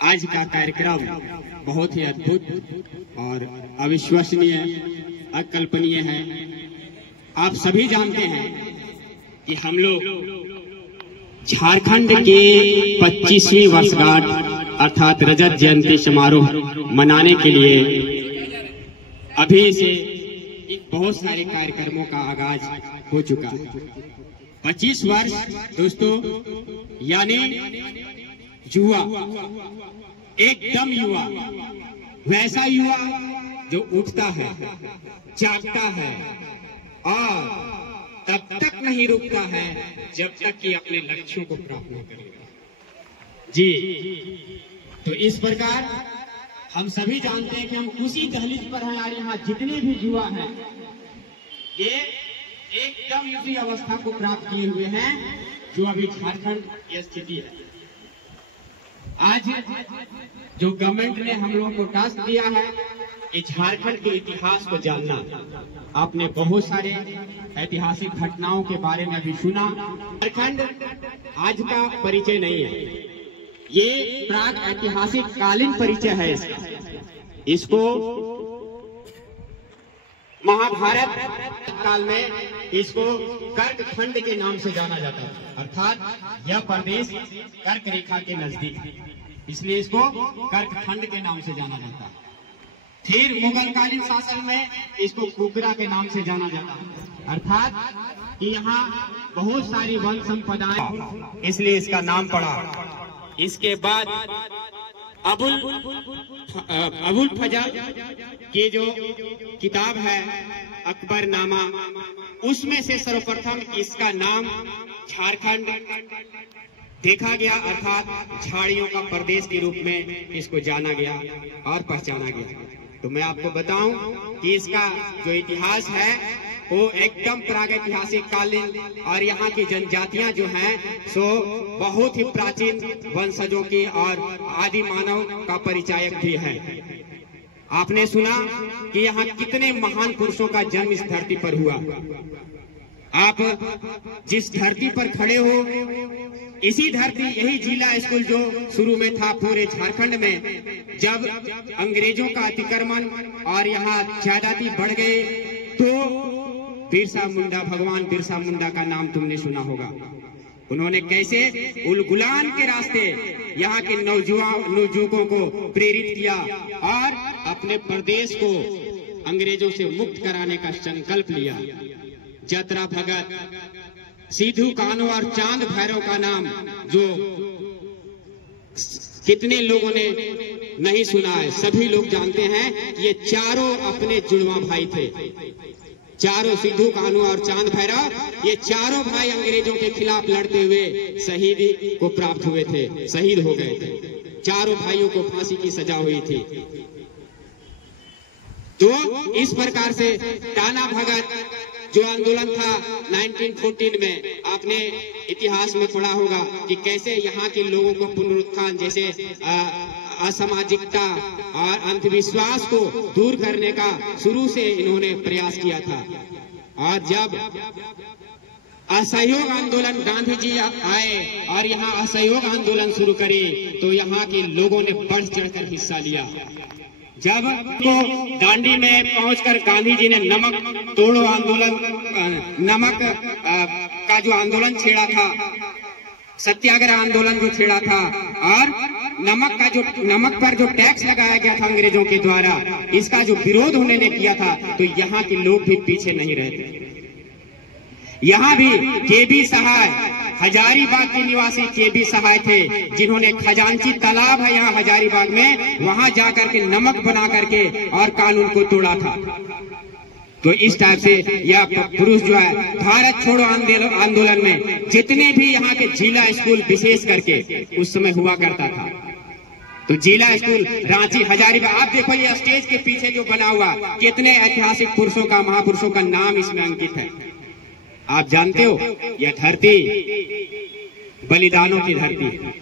आज का कार्यक्रम बहुत ही अद्भुत और अविश्वसनीय, अकल्पनीय है। आप सभी जानते हैं कि हम लोग झारखंड के 25वीं वर्षगांठ अर्थात रजत जयंती समारोह मनाने के लिए अभी से बहुत सारे कार्यक्रमों का आगाज हो चुका है। 25 वर्ष दोस्तों, यानी युवा, एकदम युवा, वैसा युवा जो उठता है, जागता है और तब तक नहीं रुकता है जब तक कि अपने लक्ष्यों को प्राप्त न करेगा। जी, तो इस प्रकार हम सभी जानते हैं कि हम उसी दहलीज पर हैं और यहाँ जितने भी युवा हैं ये एकदम उसी अवस्था को प्राप्त किए हुए हैं जो अभी झारखंड की स्थिति है। आज जो गवर्नमेंट ने हम लोगों को टास्क दिया है कि झारखंड के इतिहास को जानना। आपने बहुत सारे ऐतिहासिक घटनाओं के बारे में भी सुना। झारखंड आज का परिचय नहीं है, ये प्राग ऐतिहासिक कालीन परिचय है। इसको महाभारत काल में इसको कर्क खंड के नाम से जाना जाता है, अर्थात यह प्रदेश कर्क रेखा के नजदीक है, इसलिए इसको कर्क खंड के नाम से जाना जाता है। फिर मुगलकालीन शासन में इसको कुकरा के नाम से जाना जाता है, अर्थात कि यहाँ बहुत सारी वन संपदाएं, इसलिए इसका नाम पड़ा। इसके बाद अबुल फजल की जो किताब है अकबरनामा, उसमें से सर्वप्रथम इसका नाम झारखंड देखा गया, अर्थात झाड़ियों का प्रदेश के रूप में इसको जाना गया और पहचाना गया। तो मैं आपको बताऊं कि इसका जो इतिहास है वो एकदम प्रागैतिहासिक कालीन और यहाँ की जनजातियां जो हैं सो बहुत ही प्राचीन वंशजों की और आदि मानव का परिचायक भी है। आपने सुना कि यहाँ कितने महान पुरुषों का जन्म इस धरती पर हुआ। आप जिस धरती पर खड़े हो, इसी धरती, यही जिला स्कूल जो शुरू में था पूरे झारखंड में, जब अंग्रेजों का अतिक्रमण और यहाँ ज्यादाती बढ़ गए तो बिरसा मुंडा, भगवान बिरसा मुंडा का नाम तुमने सुना होगा। उन्होंने कैसे उलगुलान के रास्ते यहाँ के नवयुवकों को प्रेरित किया और अपने प्रदेश को अंग्रेजों से मुक्त कराने का संकल्प लिया। जतरा भगत, सिद्धू कान्हू और चांद भैरव का नाम जो कितने लोगों ने नहीं सुना है, सभी लोग जानते हैं। ये चारों अपने जुड़वा भाई थे, चारों, सिद्धू कान्हू और चांद भैरव, ये चारों भाई अंग्रेजों के खिलाफ लड़ते हुए शहीदी को प्राप्त हुए थे, शहीद हो गए थे। चारों भाइयों को फांसी की सजा हुई थी। तो इस प्रकार से टाना भगत जो आंदोलन था 1914 में, आपने इतिहास में पढ़ा होगा कि कैसे यहाँ के लोगों को पुनरुत्थान, जैसे असामाजिकता और अंधविश्वास को दूर करने का शुरू से इन्होंने प्रयास किया था। और जब असहयोग आंदोलन, गांधी जी आए और यहाँ असहयोग आंदोलन शुरू करे तो यहाँ के लोगों ने बढ़ चढ़कर हिस्सा लिया। जब तो दांडी में पहुंचकर गांधी जी ने नमक तोड़ो आंदोलन, नमक का जो आंदोलन छेड़ा था, सत्याग्रह आंदोलन जो छेड़ा था, और नमक पर जो टैक्स लगाया गया था अंग्रेजों के द्वारा, इसका जो विरोध उन्होंने किया था, तो यहाँ के लोग भी पीछे नहीं रहते। यहाँ भी केबी सहाय, हजारीबाग के निवासी केबी सहाय थे, जिन्होंने खजांची तालाब है यहाँ हजारीबाग में, वहां जाकर के नमक बना करके और कानून को तोड़ा था। तो इस टाइप से यह पुरुष जो है भारत छोड़ो आंदोलन में जितने भी यहाँ के जिला स्कूल विशेष करके उस समय हुआ करता था, तो जिला स्कूल रांची, हजारीबाग, आप देखो ये स्टेज के पीछे जो बना हुआ, कितने ऐतिहासिक पुरुषों का, महापुरुषों का नाम इसमें अंकित है। आप जानते हो यह धरती बलिदानों की धरती है।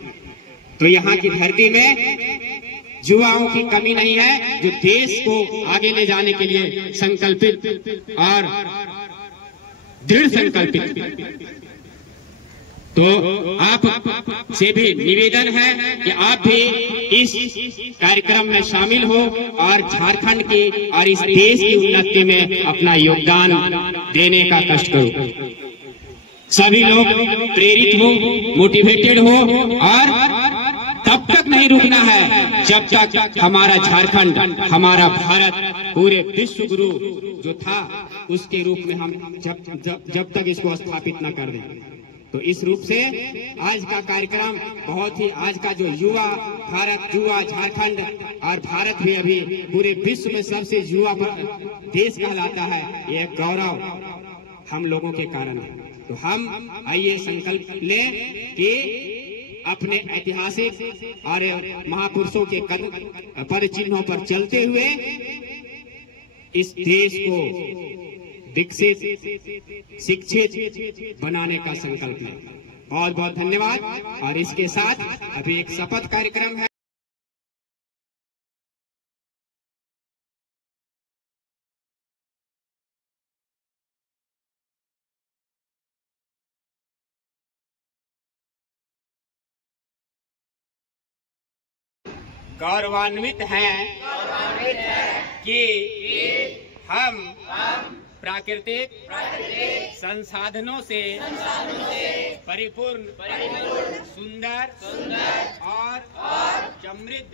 तो यहाँ की धरती में युवाओं की कमी नहीं है जो देश को आगे ले जाने के लिए संकल्पित और दृढ़ संकल्पित। तो आप से भी निवेदन है कि आप भी इस कार्यक्रम में शामिल हो और झारखंड के और इस देश की उन्नति में अपना योगदान देने का कष्ट करो। सभी लोग प्रेरित हो, मोटिवेटेड हो और तब तक नहीं रुकना है जब तक हमारा झारखंड, हमारा भारत पूरे विश्व गुरु जो था उसके रूप में हम जब तक इसको स्थापित न कर दें। तो इस रूप से आज का कार्यक्रम बहुत ही, आज का जो युवा भारत, युवा झारखंड और भारत भी अभी पूरे विश्व में सबसे युवा देश कहलाता है, ये गौरव हम लोगों के कारण है। तो हम आइए संकल्प लें कि अपने ऐतिहासिक और महापुरुषों के पद चिन्हों पर चलते हुए इस देश को विकसित, शिक्षित बनाने का संकल्प लें। बहुत बहुत धन्यवाद। और इसके साथ अभी एक शपथ कार्यक्रम है। गौरवान्वित हैं कि हम प्राकृतिक संसाधनों से परिपूर्ण, सुंदर और समृद्ध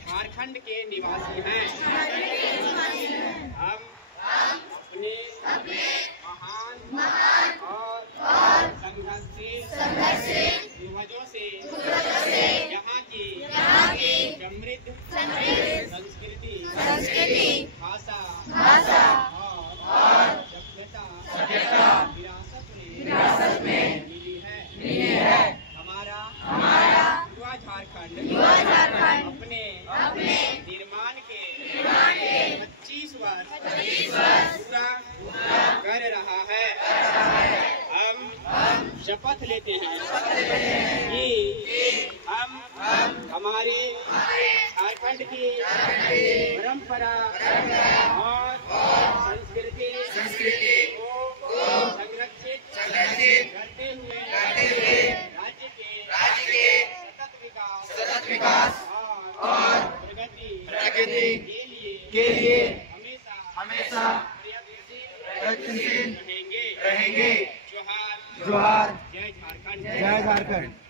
झारखंड के निवासी हैं। हम अपने महान और संघर्षशील पूर्वजों से यहाँ की समृद्ध संस्कृति, भाषा और सभ्यता विरासत में मिली है। हमारा युवा झारखंड अपने निर्माण के 25 वर्ष पूरा कर रहा है। हम शपथ लेते हैं कि हम हमारे झारखंड की परंपरा और संस्कृति को संरक्षित करते हुए राज्य के सतत विकास और प्रगति के लिए हमेशा प्रयत्नशील रहेंगे। जोहार, जय झारखंड।